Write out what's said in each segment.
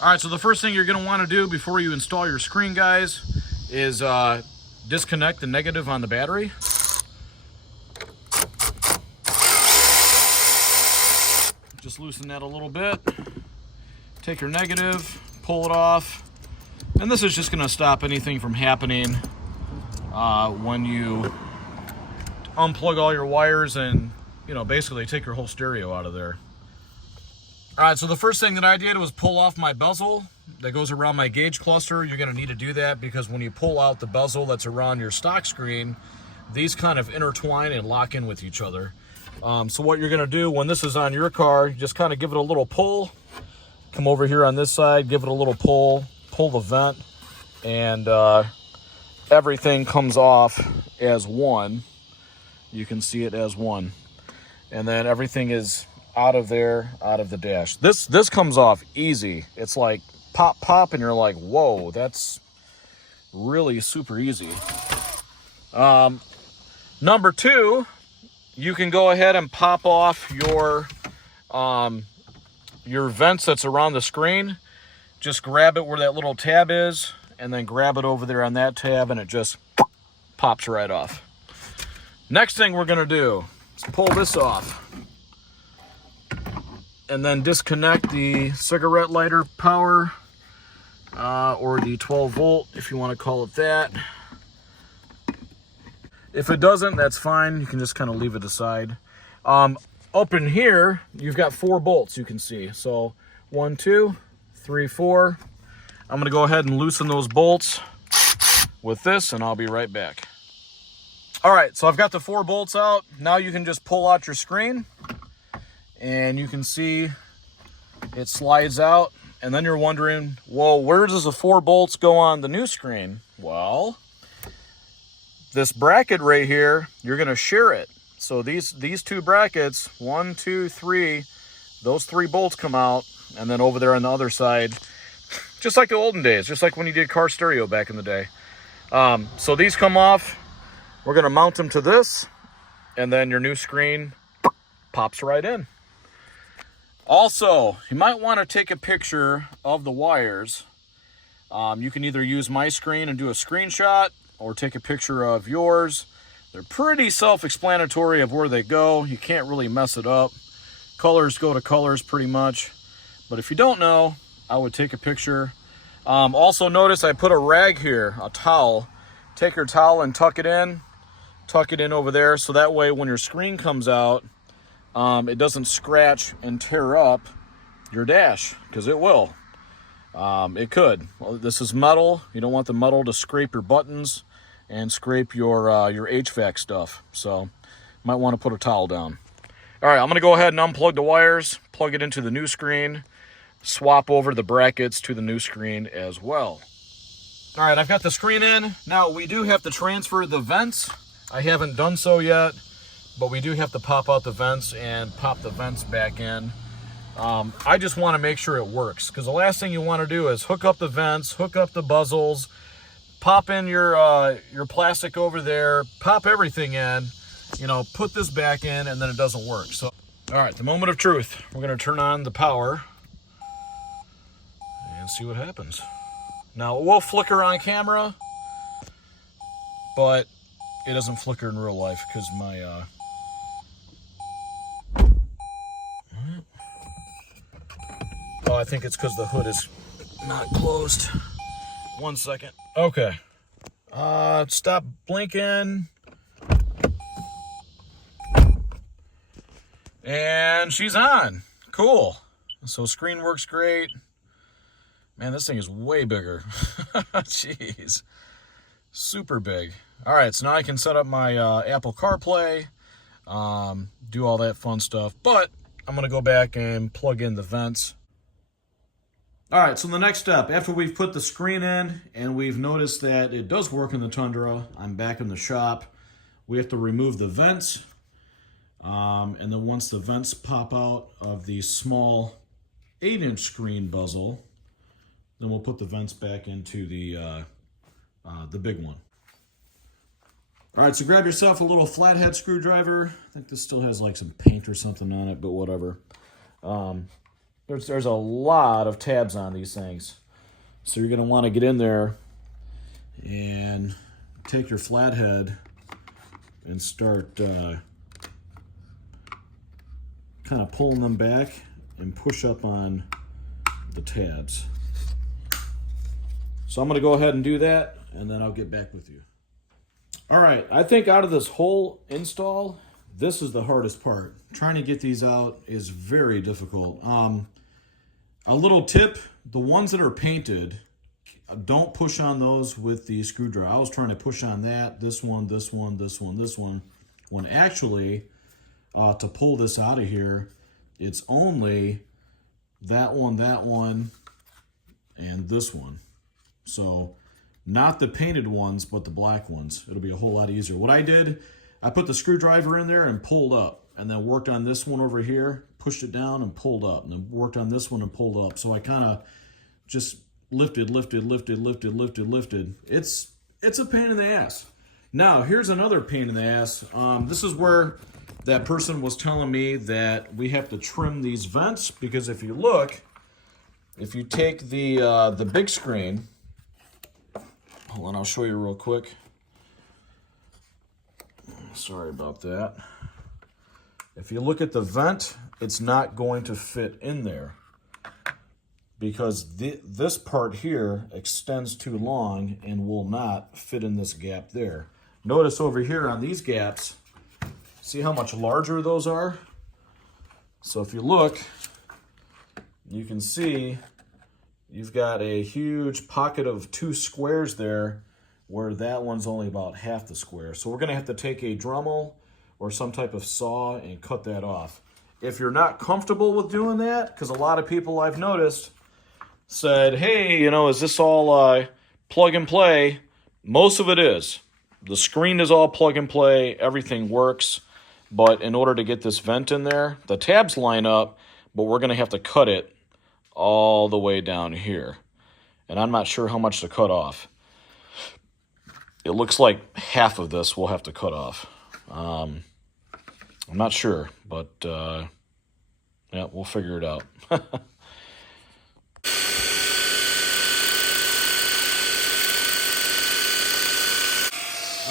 All right, so the first thing you're going to want to do before you install your screen, guys, is disconnect the negative on the battery. Just loosen that a little bit. Take your negative, pull it off, and this is just going to stop anything from happening when you unplug all your wires and, you know, basically take your whole stereo out of there. All right, so the first thing that I did was pull off my bezel that goes around my gauge cluster. You're going to need to do that because when you pull out the bezel that's around your stock screen, these kind of intertwine and lock in with each other. So what you're going to do when this is on your car, just kind of give it a little pull. Come over here on this side, give it a little pull, pull the vent, and everything comes off as one. You can see it as one. And then everything is out of there, out of the dash. This comes off easy. It's like pop, pop, and you're like, whoa, that's really super easy. Number two, you can go ahead and pop off your vents that's around the screen. Just grab it where that little tab is, and then grab it over there on that tab, and it just pops right off. Next thing we're gonna do is pull this off. And then disconnect the cigarette lighter power, or the 12 volt, if you want to call it that. If it doesn't, that's fine. You can just kind of leave it aside. Up in here, you've got 4 bolts, you can see. So 1, 2, 3, 4. I'm going to go ahead and loosen those bolts with this, and I'll be right back. All right, so I've got the 4 bolts out. Now you can just pull out your screen. And you can see it slides out, and then you're wondering, well, where does the 4 bolts go on the new screen? Well, this bracket right here, you're going to share it. So these 2 brackets, 1, 2, 3, those 3 bolts come out, and then over there on the other side, just like the olden days, just like when you did car stereo back in the day. So these come off. We're going to mount them to this, and then your new screen pops right in. Also, you might want to take a picture of the wires. You can either use my screen and do a screenshot or take a picture of yours. They're pretty self-explanatory of where they go. You can't really mess it up. Colors go to colors pretty much. But if you don't know, I would take a picture. Also notice I put a rag here, a towel. Take your towel and tuck it in over there, so that way when your screen comes out, it doesn't scratch and tear up your dash, because it will. It could. Well, this is metal. You don't want the metal to scrape your buttons and scrape your HVAC stuff. So you might want to put a towel down. All right, I'm going to go ahead and unplug the wires, plug it into the new screen, swap over the brackets to the new screen as well. All right, I've got the screen in. Now, we do have to transfer the vents. I haven't done so yet, but we do have to pop out the vents and pop the vents back in. I just want to make sure it works, because the last thing you want to do is hook up the vents, hook up the bezels, pop in your plastic over there, pop everything in, you know, put this back in, and then it doesn't work. So, all right, the moment of truth. We're going to turn on the power and see what happens. Now, it will flicker on camera, but it doesn't flicker in real life because my oh, I think it's because the hood is not closed. 1 second. Okay. Stop blinking. And she's on. Cool. So screen works great. Man, this thing is way bigger. Jeez. Super big. All right, so now I can set up my Apple CarPlay, do all that fun stuff. But I'm going to go back and plug in the vents. All right, so the next step, after we've put the screen in and we've noticed that it does work in the Tundra, I'm back in the shop. We have to remove the vents. And then once the vents pop out of the small 8-inch screen bezel, then we'll put the vents back into the big one. All right, so grab yourself a little flathead screwdriver. I think this still has like some paint or something on it, but whatever. there's a lot of tabs on these things. So you're going to want to get in there and take your flathead and start kind of pulling them back and push up on the tabs. So I'm going to go ahead and do that, and then I'll get back with you. All right, I think out of this whole install, this is the hardest part. Trying to get these out is very difficult. A little tip, the ones that are painted, don't push on those with the screwdriver. I was trying to push on that, this one, this one, this one, this one. When actually, to pull this out of here, it's only that one, and this one. So, not the painted ones, but the black ones. It'll be a whole lot easier. What I did, I put the screwdriver in there and pulled up, and then worked on this one over here, pushed it down and pulled up, and then worked on this one and pulled up. So I kind of just lifted. It's a pain in the ass. Now, here's another pain in the ass. This is where that person was telling me that we have to trim these vents, because if you look, if you take the big screen, hold on, I'll show you real quick. Sorry about that. If you look at the vent, it's not going to fit in there because this part here extends too long and will not fit in this gap there. Notice over here on these gaps, see how much larger those are? So if you look, you can see you've got a huge pocket of 2 squares there, where that one's only about half the square. So we're gonna have to take a Dremel or some type of saw and cut that off. If you're not comfortable with doing that, because a lot of people I've noticed said, hey, you know, is this all plug and play? Most of it is. The screen is all plug and play, everything works, but in order to get this vent in there, the tabs line up, but we're gonna have to cut it all the way down here. And I'm not sure how much to cut off. It looks like half of this we'll have to cut off. I'm not sure, but yeah, we'll figure it out.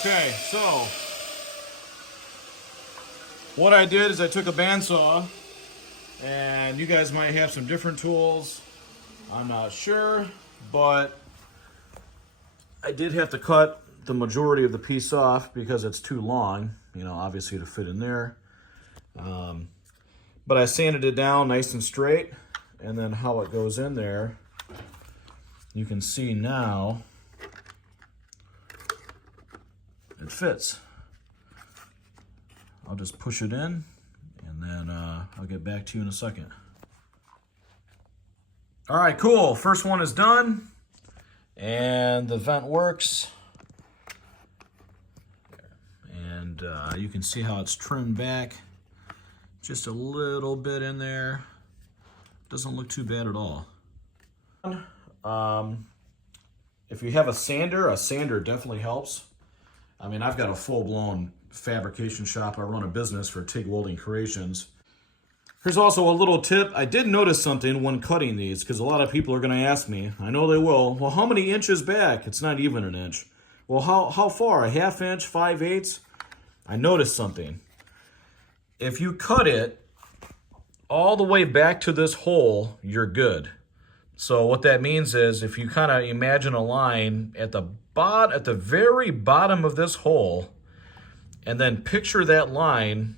Okay, so what I did is I took a bandsaw, and you guys might have some different tools. I'm not sure, but I did have to cut the majority of the piece off because it's too long, you know, obviously to fit in there. But I sanded it down nice and straight, and then how it goes in there, you can see now it fits. I'll just push it in, and then I'll get back to you in a second. All right, cool. First one is done, and the vent works. And you can see how it's trimmed back. Just a little bit in there. Doesn't look too bad at all. If you have a sander definitely helps. I mean, I've got a full-blown fabrication shop. I run a business for TIG Welding Creations. Here's also a little tip. I did notice something when cutting these, because a lot of people are going to ask me, I know they will, well, how many inches back? It's not even an inch. Well, how far? A half inch, 5/8? I noticed something. If you cut it all the way back to this hole, you're good. So what that means is if you kind of imagine a line at the very bottom of this hole, and then picture that line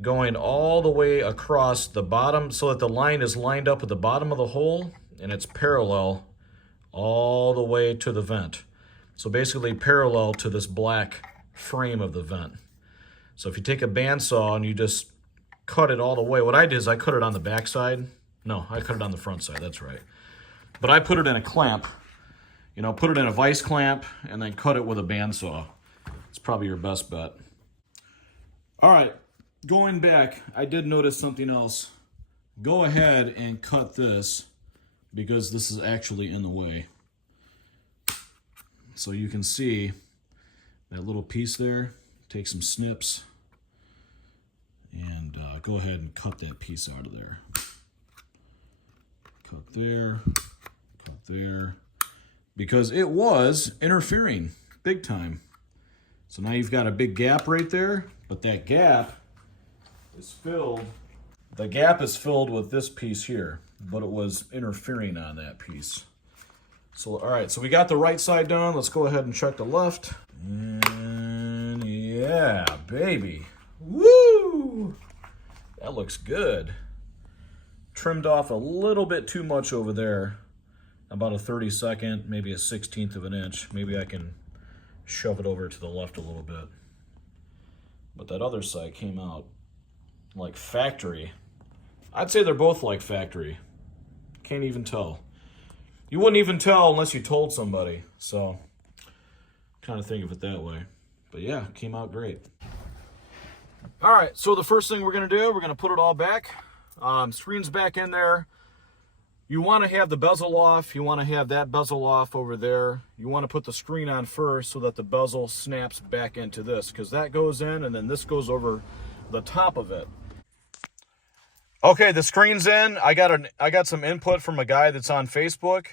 going all the way across the bottom so that the line is lined up at the bottom of the hole and it's parallel all the way to the vent. So basically parallel to this black frame of the vent. So if you take a bandsaw and you just cut it all the way, what I did is I cut it on the back side. No, I cut it on the front side, that's right. But I put it in a clamp, you know, put it in a vise clamp and then cut it with a bandsaw. It's probably your best bet. All right, going back, I did notice something else. Go ahead and cut this because this is actually in the way. So you can see that little piece there. Take some snips and go ahead and cut that piece out of there. cut there, cut there, because it was interfering big time. So now you've got a big gap right there, but that gap is filled. The gap is filled with this piece here, but it was interfering on that piece. So, all right, so we got the right side done. Let's go ahead and check the left. And yeah, baby. Woo! That looks good. Trimmed off a little bit too much over there. About a 32nd, maybe a 1/16 of an inch. Maybe I can shove it over to the left a little bit. But that other side came out like factory. I'd say they're both like factory. Can't even tell. You wouldn't even tell unless you told somebody. So, kind of think of it that way. But yeah, came out great. All right, so the first thing we're gonna do, we're gonna put it all back. Screen's back in there. You wanna have the bezel off. You wanna have that bezel off over there. You wanna put the screen on first so that the bezel snaps back into this, because that goes in and then this goes over the top of it. Okay, the screen's in. I got some input from a guy that's on Facebook.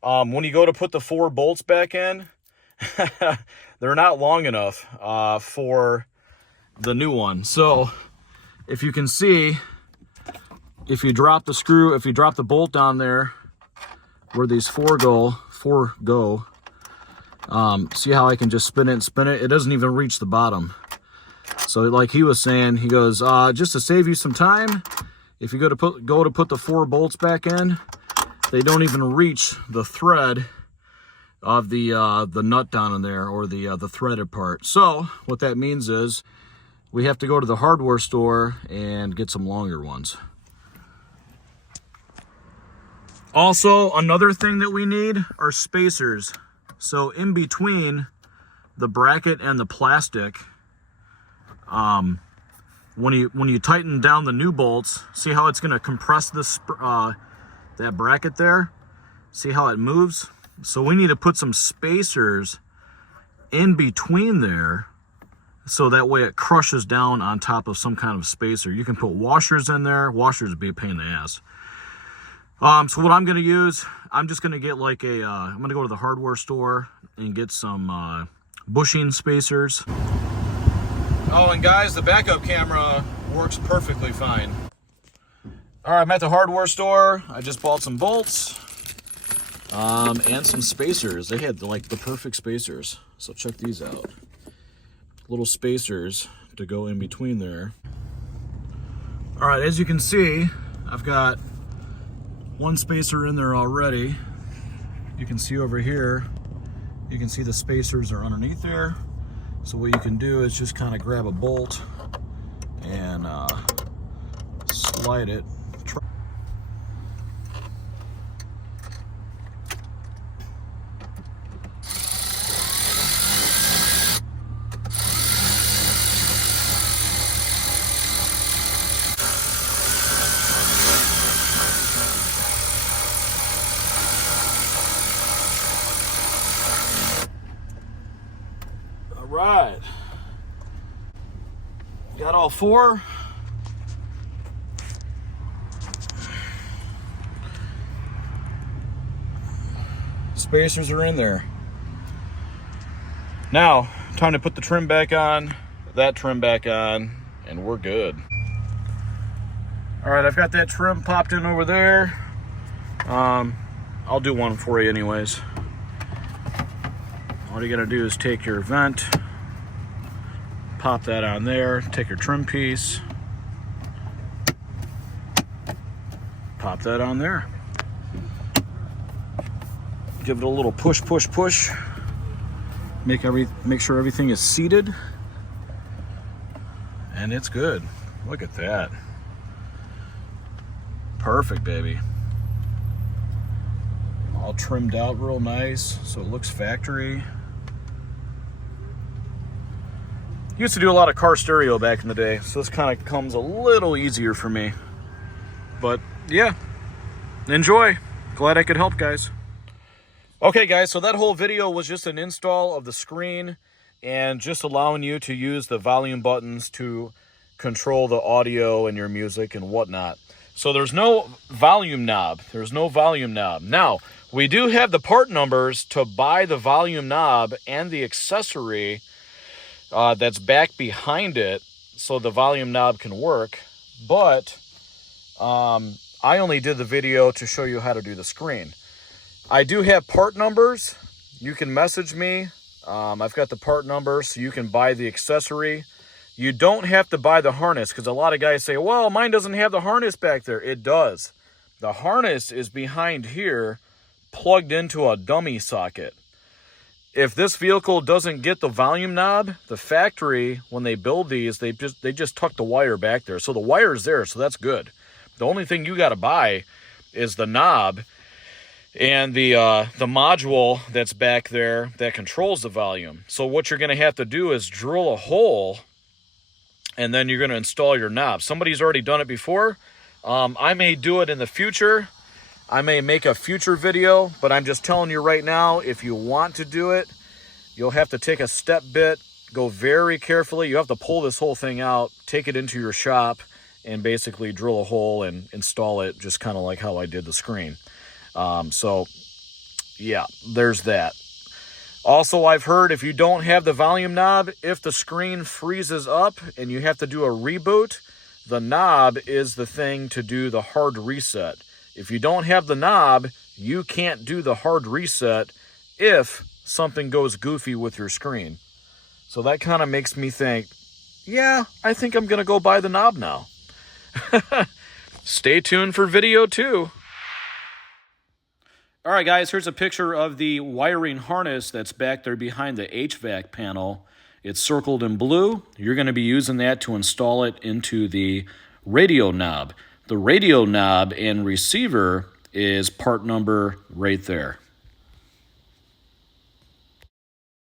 When you go to put the 4 bolts back in, they're not long enough for the new one. So if you can see, if you drop the bolt down there where these 4 go, see how I can just spin it? It doesn't even reach the bottom. So like he was saying, he goes, just to save you some time, if you go to put the 4 bolts back in, they don't even reach the thread of the nut down in there, or the threaded part. So what that means is we have to go to the hardware store and get some longer ones. Also, another thing that we need are spacers. So in between the bracket and the plastic, when you tighten down the new bolts, see how it's going to compress this that bracket there? See how it moves? So we need to put some spacers in between there, so that way it crushes down on top of some kind of spacer. You can put washers in there. Washers would be a pain in the ass. So what I'm going to use, I'm just going to get like I'm going to go to the hardware store and get some bushing spacers. Oh, and guys, the backup camera works perfectly fine. All right, I'm at the hardware store. I just bought some bolts and some spacers. They had like the perfect spacers. So check these out. Little spacers to go in between there. All right, as you can see, I've got 1 spacer in there already. You can see over here, you can see the spacers are underneath there. So what you can do is just kind of grab a bolt and slide it. Right, got all 4. Spacers are in there. Now, time to put the trim back on, that trim back on, and we're good. All right, I've got that trim popped in over there. I'll do one for you anyways. All you gotta do is take your vent, pop that on there, take your trim piece, pop that on there. Give it a little push, push, push. Make sure everything is seated. And it's good. Look at that. Perfect, baby. All trimmed out real nice, so it looks factory. Used to do a lot of car stereo back in the day, so this kind of comes a little easier for me. But yeah, enjoy. Glad I could help, guys. Okay, guys, so that whole video was just an install of the screen and just allowing you to use the volume buttons to control the audio and your music and whatnot. So there's no volume knob. There's no volume knob. Now, we do have the part numbers to buy the volume knob and the accessory that's back behind it so the volume knob can work. But I only did the video to show you how to do the screen. I do have part numbers. You can message me. I've got the part numbers so you can buy the accessory. You don't have to buy the harness because a lot of guys say, well, mine doesn't have the harness back there. It does. The harness is behind here, plugged into a dummy socket. If this vehicle doesn't get the volume knob, the factory, when they build these, they just tuck the wire back there. So the wire's there, so that's good. The only thing you got to buy is the knob and the module that's back there that controls the volume. So what you're going to have to do is drill a hole, and then you're going to install your knob. Somebody's already done it before. I may do it in the future. I may make a future video, but I'm just telling you right now, if you want to do it, you'll have to take a step bit, go very carefully. You have to pull this whole thing out, take it into your shop, and basically drill a hole and install it just kind of like how I did the screen. So, yeah, there's that. Also, I've heard if you don't have the volume knob, if the screen freezes up and you have to do a reboot, the knob is the thing to do the hard reset. If you don't have the knob, you can't do the hard reset if something goes goofy with your screen. So that kind of makes me think, yeah, I think I'm going to go buy the knob now. Stay tuned for video 2. All right, guys, here's a picture of the wiring harness that's back there behind the HVAC panel. It's circled in blue. You're going to be using that to install it into the radio knob. The radio knob and receiver is part number right there.